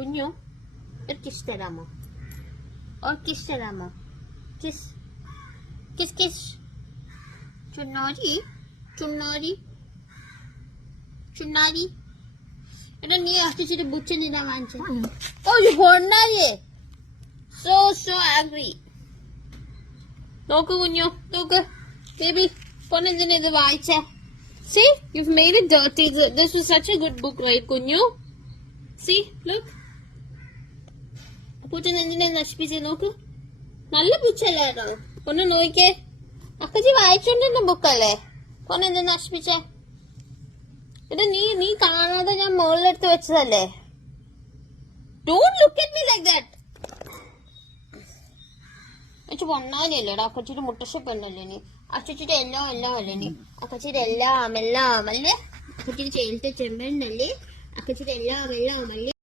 Kunyo, orkisteramo. Orkisteramo. Kiss. Kiss kiss. Chunari. Chunari. Chunari. এটা নিয়ে আসতে সেটা বুঝছে নি না মানছে ও ঝর্ণা রে সো সো অ্যাগ্রি তোকে গুঞ্জো তোকে বেবি কোনে জন্য দেব আইছে See, you've made it dirty. This was such a good book, right, Kunyu? See, look. പൂച്ചൻ എന്തിനെ നശിപ്പിച്ചേ നോക്ക്? നല്ല പൂച്ചല്ലായിരുന്നോ ഒന്ന് നോക്കിക്കേ അക്കജി വായിച്ചോണ്ടിരുന്ന ബുക്കല്ലേ പൊന്നെ എന്ത് നശിപ്പിച്ചേ? ഇത് നീ നീ കാണാതെ ഞാൻ മുകളിലെടുത്ത് വെച്ചതല്ലേ? Don't look at me like that അച്ഛൻ പൊണ്ണാലിയല്ലേടാ അക്കച്ചിട്ട് മുട്ടശപ്പല്ലല്ലേ നീ? അച്ഛച്ചിട്ട് എല്ലാം എല്ലാം അല്ലേ നീ? അക്കച്ചിയുടെ എല്ലാം എല്ലാം അല്ലേ? അക്കച്ചിയുടെ ചേലത്തെ ചെമ്പണ്ണല്ലേ? അക്കച്ചിട്ട് എല്ലാം എല്ലാം അല്ലേ?